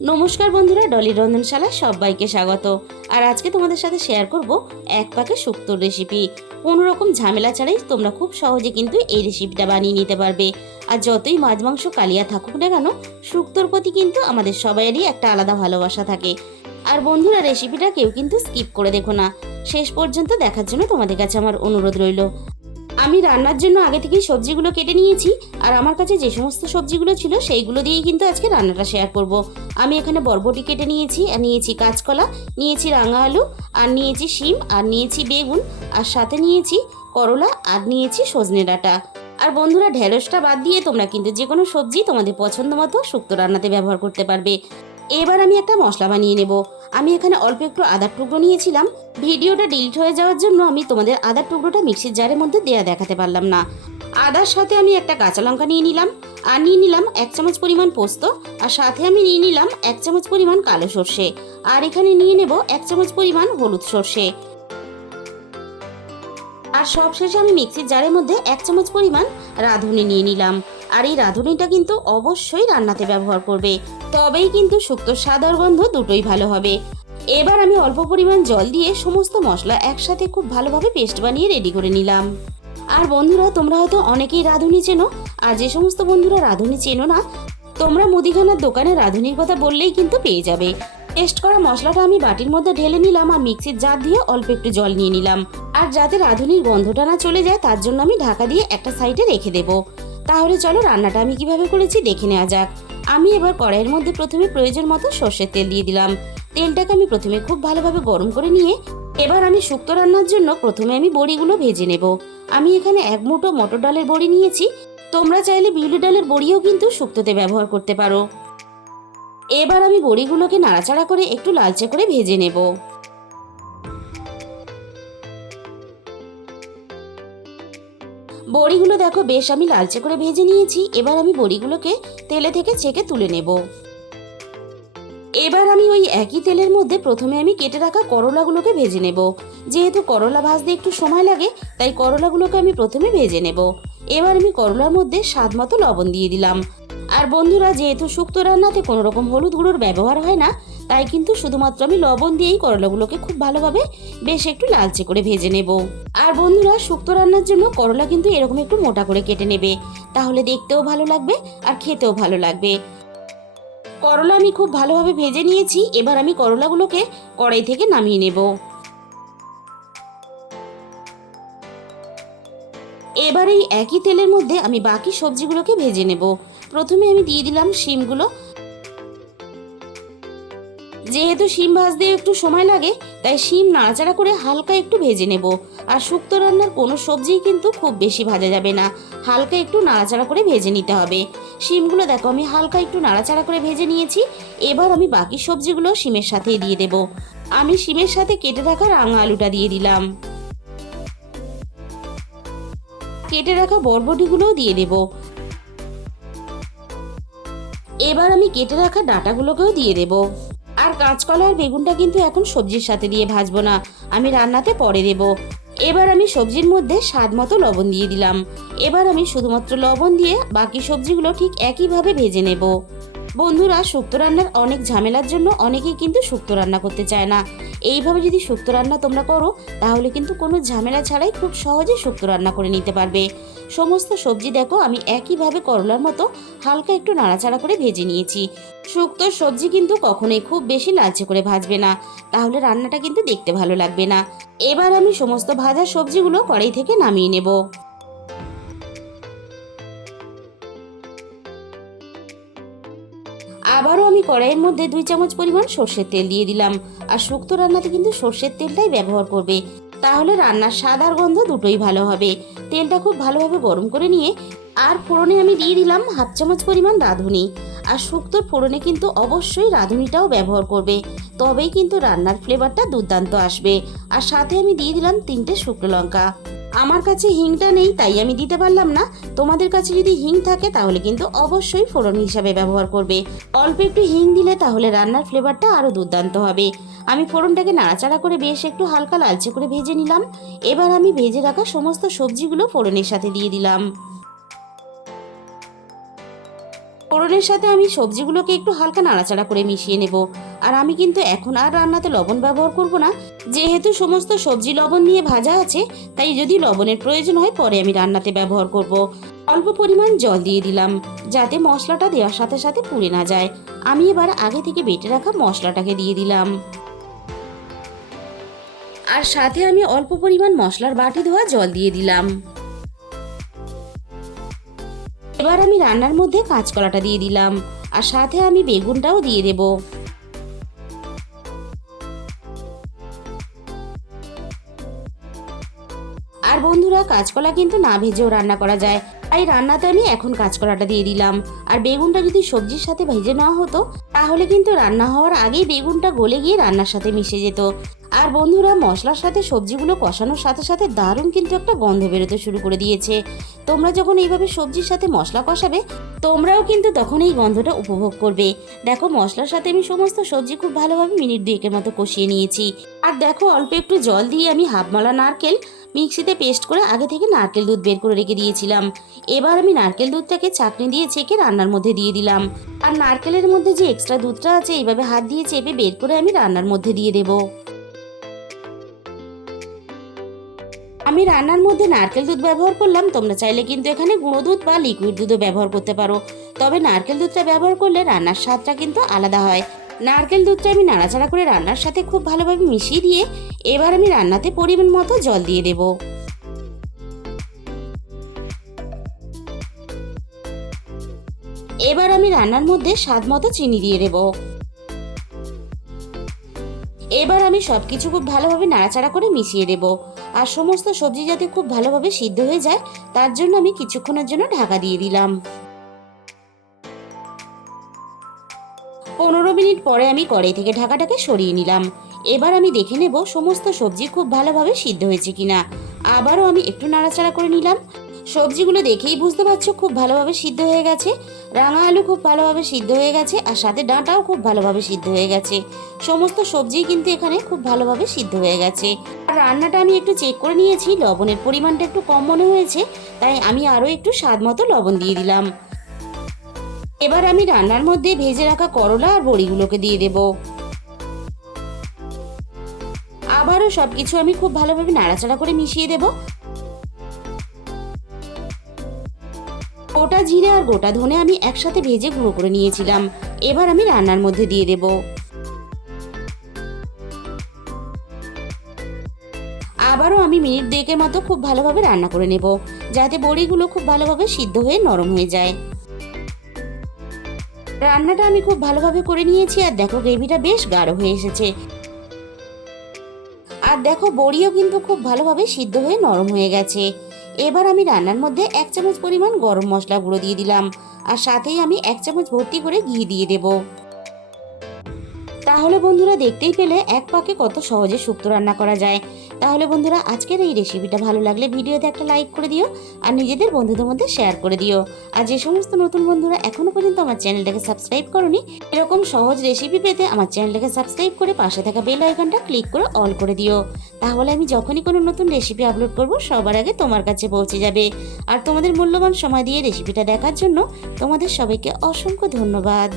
নমস্কার বন্ধুরা, ডলির রন্ধনশালায় সবাইকে স্বাগত। আর আজকে তোমাদের সাথে শেয়ার করব এক পাকে শুক্তোর রেসিপি। কোনো রকম ঝামেলা ছাড়াই তোমরা খুব সহজে কিন্তু এই রেসিপিটা বানিয়ে নিতে পারবে। আর যতই মাছ মাংস কালিয়া থাকুক না কেন, শুক্তোর প্রতি কিন্তু আমাদের সবাইয়েরই একটা আলাদা ভালোবাসা থাকে। আর বন্ধুরা, রেসিপিটা কেউ কিন্তু স্কিপ করে দেখো না, শেষ পর্যন্ত দেখার জন্য তোমাদের কাছে আমার অনুরোধ রইল। আমি রান্নার জন্য আগে থেকেই সবজিগুলো কেটে নিয়েছি। আর আমার কাছে যে সমস্ত সবজিগুলো ছিল সেইগুলো দিয়েই কিন্তু আজকে রান্নাটা শেয়ার করব। আমি এখানে বরবটি কেটে নিয়েছি, আর নিয়েছি কাঁচকলা, নিয়েছি রাঙা আলু, আর নিয়েছি শিম, আর নিয়েছি বেগুন, আর সাথে নিয়েছি করলা, আর নিয়েছি সজনে ডাঁটা। আর বন্ধুরা, ঢেঁড়সটা বাদ দিয়ে তোমরা কিন্তু যে কোনো সবজি তোমাদের পছন্দ মতো শুক্তো রান্নাতে ব্যবহার করতে পারবে। এবার আমি একটা মশলা বানিয়ে নেব। আমি এখানে অল্প একটু আদার টুকরো নিয়েছিলাম। ভিডিওটা ডিলিট হয়ে যাওয়ার জন্য আমি তোমাদের আদার টুকরোটা মিক্সির জারের মধ্যে দেখাতে পারলাম না। আদার সাথে আমি একটা কাঁচা লঙ্কা নিয়ে নিলাম, আর নিয়ে নিলাম 1 চামচ পরিমাণ পোস্ত, আর সাথে আমি নিয়ে নিলাম 1 চামচ পরিমাণ কালো সর্ষে, আর এখানে নিয়ে নেব 1 চামচ পরিমাণ হলুদ সর্ষে। আর সবশেষে আমি মিক্সির জারের মধ্যে 1 চামচ পরিমাণ রাঁধুনি নিয়ে নিলাম। আর এই রাঁধুনিটা কিন্তু অবশ্যই রান্নাতে ব্যবহার করবে, তবেই কিন্তু শুক্তোর স্বাদ আর গন্ধ দুটোই ভালো হবে। এবার আমি অল্প পরিমাণ জল দিয়ে সমস্ত মশলা একসাথে খুব ভালোভাবে পেস্ট বানিয়ে রেডি করে নিলাম। আর বন্ধুরা, তোমরা হয়তো অনেকেই রাঁধুনি চেনো, আর যে সমস্ত বন্ধুরা রাঁধুনি চেনো না, তোমরা মুদিখানার দোকানে রাঁধুনির কথা বললেই কিন্তু পেয়ে যাবে। পেস্ট করা মশলাটা আমি বাটির মধ্যে ঢেলে নিলাম, আর মিক্সির জার দিয়ে অল্প একটু জল নিয়ে নিলাম। আর যাতে রাঁধুনির গন্ধটা না চলে যায়, তার জন্য আমি ঢাকা দিয়ে একটা সাইডে রেখে দেব। তাহলে চলো রান্নাটা আমি কিভাবে করেছি দেখে নেওয়া যাক। আমি এবার কড়াইয়ের মধ্যে প্রথমে প্রয়োজন মতো সর্ষের তেল দিয়ে দিলাম। তেলটাকে আমি প্রথমে খুব ভালোভাবে গরম করে নিয়ে এবার আমি শুক্তো রান্নার জন্য প্রথমে আমি বড়িগুলো ভেজে নেব। আমি এখানে 1 মুঠো মটর ডালের বড়ি নিয়েছি। তোমরা চাইলে বিউলি ডালের বড়িও কিন্তু শুক্তোতে ব্যবহার করতে পারো। এবার আমি বড়িগুলোকে নাড়াচাড়া করে একটু লালচে করে ভেজে নেব। বড়িগুলো দেখো বেশ আমি লালচে করে ভেজে নিয়েছি। এবার আমি বড়িগুলোকে তেলে থেকে ছেঁকে তুলে নেব। এবার আমি ওই একই তেলের মধ্যে প্রথমে আমি কেটে রাখা করলাগুলোকে ভেজে নেব। যেহেতু করলা ভাজতে একটু সময় লাগে, তাই করলাগুলোকে আমি প্রথমে ভেজে নেব। এবার আমি করলার মধ্যে স্বাদ মতো লবণ দিয়ে দিলাম। আর বন্ধুরা, যেহেতু শুক্তো রান্নাতে কোনো রকম হলুদ গুঁড়োর ব্যবহার হয় না, তাই কিন্তু শুধুমাত্র আমি লবণ দিয়েই করলাগুলোকে খুব ভালোভাবে বেশ একটু লালচে করে ভেজে নেব। আর বন্ধুরা, শুক্তো রান্নার জন্য করলা কিন্তু এরকম একটু মোটা করে কেটে নেবে, তাহলে দেখতেও ভালো লাগবে আর খেতেও ভালো লাগবে। করলা আমি খুব ভালোভাবে ভেজে নিয়েছি। এবার আমি করলাগুলোকে কড়াই থেকে নামিয়ে নেব। এবার এই একই তেলের মধ্যে আমি বাকি সবজিগুলোকে ভেজে নেব। প্রথমে আমি দিয়ে দিলাম শিমগুলো। যেহেতু শিম ভাজতে একটু সময় লাগে, তাই শিম নাড়াচাড়া করে হালকা একটু ভেজে নেব। আর শুক্তো রান্নার কোনো সবজিই কিন্তু খুব বেশি ভাজা যাবে না, হালকা একটু নাড়াচাড়া করে ভেজে নিতে হবে। শিমগুলো দেখো আমি হালকা একটু নাড়াচাড়া করে ভেজে নিয়েছি। এবার আমি বাকি সবজিগুলো শিমের সাথেই দিয়ে দেব। আমি শিমের সাথে কেটে রাখা রাঙা আলুটা দিয়ে দিলাম। কেটে রাখা বরবটিগুলোও দিয়ে দেব। এবার আমি কেটে রাখা ডাঁটাগুলোকেও দিয়ে দেব। আর কাঁচকলা আর বেগুনটা কিন্তু এখন সবজির সাথে দিয়ে ভাজবো না, আমি রান্নাতে পরে দেব। এবার আমি সবজির মধ্যে স্বাদ মতো লবণ দিয়ে দিলাম। এবার আমি শুধুমাত্র লবণ দিয়ে বাকি সবজিগুলো ঠিক একইভাবে ভেজে নেব। বন্ধুরা, শুক্তো রান্নার অনেক ঝামেলার জন্য অনেকেই কিন্তু শুক্তো রান্না করতে চায় না। এইভাবে যদি শুক্তো রান্না তোমরা করো, তাহলে কিন্তু কোনো ঝামেলা ছাড়াই খুব সহজে শুক্তো রান্না করে নিতে পারবে। সমস্ত সবজি দেখো আমি একইভাবে করলার মতো হালকা একটু নাড়াচাড়া করে ভেজে নিয়েছি। শুক্তোর সবজি কিন্তু কখনোই খুব বেশি লালচে করে ভাজবে না, তাহলে রান্নাটা কিন্তু দেখতে ভালো লাগবে না। এবার আমি সমস্ত ভাজা সবজিগুলো কড়াই থেকে নামিয়ে নেব। আবারও আমি কড়াইয়ের মধ্যে 2 চামচ পরিমাণ সর্ষের তেল দিয়ে দিলাম। আর শুক্তো রান্নাতে কিন্তু সর্ষের তেলটাই ব্যবহার করবে, তাহলে রান্নার স্বাদ আর গন্ধ দুটোই ভালো হবে। তেলটা খুব ভালোভাবে গরম করে নিয়ে আর ফোড়নে আমি দিয়ে দিলাম 1/2 চামচ পরিমাণ রাঁধুনি। আর শুক্তোর ফোড়নে কিন্তু অবশ্যই রাঁধুনিটাও ব্যবহার করবে, তবেই কিন্তু রান্নার ফ্লেভারটা দুর্দান্ত আসবে। আর সাথে আমি দিয়ে দিলাম 3টে শুকনো লঙ্কা। আমার কাছে হিংটা নেই, তাই আমি দিতে পারলাম না। তোমাদের কাছে যদি হিং থাকে তাহলে কিন্তু অবশ্যই ফোড়ন হিসাবে ব্যবহার করবে। অল্প একটু হিং দিলে তাহলে রান্নার ফ্লেভারটা আরও দুর্দান্ত হবে। আমি ফোড়নটাকে নাড়াচাড়া করে বেশ একটু হালকা লালচে করে ভেজে নিলাম। এবার আমি ভেজে রাখা সমস্ত সবজিগুলো ফোড়নের সাথে দিয়ে দিলাম। ফোড়নের সাথে আমি সবজিগুলোকে একটু হালকা নাড়াচাড়া করে মিশিয়ে নেব। আর আমি কিন্তু এখন আর রান্নাতে লবণ ব্যবহার করব না, যেহেতু সমস্ত সবজি লবণ দিয়ে ভাজা আছে, তাই যদি লবণের প্রয়োজন হয় পরে আমি রান্নাতে ব্যবহার করব। অল্প পরিমাণ জল দিয়ে দিলাম, যাতে মশলাটা দেওয়ার সাথে সাথে পুড়ে না যায়। আমি এবার আগে থেকে বেটে রাখা মশলাটাকে দিয়ে দিলাম, আর সাথে আমি অল্প পরিমাণ মশলার বাটি ধোয়া জল দিয়ে দিলাম। এবার আমি রান্নার মধ্যে কাঁচকলাটা দিয়ে দিলাম, আর সাথে আমি বেগুনটাও দিয়ে দেব। আর বন্ধুরা, কাঁচকলা কিন্তু না ভেজেও রান্না করা যায়, তাই রান্নাতে আমি এখন কাঁচকলাটা দিয়ে দিলাম। আর বেগুনটা যদি সবজির সাথে ভেজে নেওয়া হতো, তাহলে কিন্তু রান্না হওয়ার আগেই বেগুনটা গলে গিয়ে রান্নার সাথে মিশে যেত। আর বন্ধুরা, মশলার সাথে সবজিগুলো কষানোর সাথে সাথে দারুণ কিন্তু একটা গন্ধ বেরোতে শুরু করে দিয়েছে। তোমরা যখন এইভাবে সবজির সাথে মশলা কষাবে, তোমরাও কিন্তু তখন এই গন্ধটা উপভোগ করবে। দেখো, মশলার সাথে আমি সমস্ত সবজি খুব ভালোভাবে মিনিট 2 মতো কষিয়ে নিয়েছি। আর দেখো, অল্প একটু জল দিয়ে আমি হাফমালা নারকেল মিক্সিতে পেস্ট করে আগে থেকে নারকেল দুধ বের করে রেখে দিয়েছিলাম। এবার আমি নারকেল দুধটাকে ছাঁকনি দিয়ে ছেঁকে রান্নার মধ্যে দিয়ে দিলাম। আর নারকেলের মধ্যে যে এক্সট্রা দুধটা আছে, এইভাবে হাত দিয়ে চেপে বের করে আমি রান্নার মধ্যে দিয়ে দেবো। আমি রান্নার মধ্যে নারকেল দুধ ব্যবহার করলাম, তোমরা চাইলে কিন্তু এখানে গুঁড়ো দুধ বা লিকুইড দুধও ব্যবহার করতে পারো। তবে নারকেল দুধটা ব্যবহার করলে রান্নার স্বাদটা কিন্তু আলাদা হয়। নারকেল দুধটা আমি নাড়াচাড়া করে রান্নার সাথে খুব ভালোভাবে মিশিয়ে দিয়ে এবার আমি রান্নাতে পরিমাণ মতো জল দিয়ে দেব। এবার আমি রান্নার মধ্যে স্বাদ মতো চিনি দিয়ে দেব। এবার আমি সবকিছু খুব ভালোভাবে নাড়াচাড়া করে মিশিয়ে দেব। আর সমস্ত সবজি যাতে খুব ভালোভাবে সিদ্ধ হয়ে যায়, তার জন্য আমি কিছুক্ষণের জন্য ঢাকা দিয়ে দিলাম। 15 মিনিট পরে আমি কড়াই থেকে ঢাকাটাকে সরিয়ে নিলাম। এবার আমি দেখে নেব সমস্ত সবজি খুব ভালোভাবে সিদ্ধ হয়েছে কিনা। আবারও আমি একটু নাড়াচাড়া করে নিলাম। সবজিগুলো দেখেই বুঝতে পারছো খুব ভালোভাবে সিদ্ধ হয়ে গেছে। রাঙা আলু খুব ভালোভাবে সিদ্ধ হয়ে গেছে, আর সাথে ডাঁটাও খুব ভালোভাবে সিদ্ধ হয়ে গেছে। সমস্ত সবজি কিন্তু এখানে খুব ভালোভাবে সিদ্ধ হয়ে গেছে। আর রান্নাটা আমি একটু চেক করে নিয়েছি, লবণের পরিমাণটা একটু কম মনে হয়েছে, তাই আমি আরও একটু স্বাদ মতো লবণ দিয়ে দিলাম। এবার আমি রান্নার মধ্যে ভেজে রাখা করলা আর বড়িগুলোকে দিয়ে দেব। আবারও সবকিছু আমি খুব ভালোভাবে নাড়াচাড়া করে মিশিয়ে দেব। গোটা জিরে আর গোটা ধনে আমি একসাথে ভেজে গুঁড়ো করে নিয়েছিলাম, এবার আমি রান্নার মধ্যে দিয়ে দেব। আবারও আমি মিনিট 2 মতো খুব ভালোভাবে রান্না করে নেব, যাতে বড়িগুলো খুব ভালোভাবে সিদ্ধ হয়ে নরম হয়ে যায়। রান্নাটা আমি খুব ভালোভাবে করে নিয়েছি, আর দেখো গ্রেভিটা বেশ গাঢ় হয়ে এসেছে। আর দেখো, বড়িও কিন্তু খুব ভালোভাবে সিদ্ধ হয়ে নরম হয়ে গেছে। এবার আমি রান্নার মধ্যে 1 চামচ পরিমাণ গরম মশলা গুঁড়ো দিয়ে দিলাম, আর সাথেই আমি 1 চামচ ভর্তি করে ঘি দিয়ে দেব। তাহলে বন্ধুরা, দেখতেই পেলে এক পাকে কত সহজে শুক্তো রান্না করা যায়। তাহলে বন্ধুরা, আজকের এই রেসিপিটা ভালো লাগলে ভিডিওতে একটা লাইক করে দিও, আর নিজেদের বন্ধুদের মধ্যে শেয়ার করে দিও। আর যে সমস্ত নতুন বন্ধুরা এখনো পর্যন্ত আমার চ্যানেলটাকে সাবস্ক্রাইব করোনি, এরকম সহজ রেসিপি পেতে আমার চ্যানেলটাকে সাবস্ক্রাইব করে পাশে থাকা বেল আইকনটা ক্লিক করে অল করে দিও। তাহলে আমি যখনই কোনো নতুন রেসিপি আপলোড করব, সবার আগে তোমার কাছে পৌঁছে যাবে। আর তোমাদের মূল্যবান সময় দিয়ে রেসিপিটা দেখার জন্য তোমাদের সবাইকে অসংখ্য ধন্যবাদ।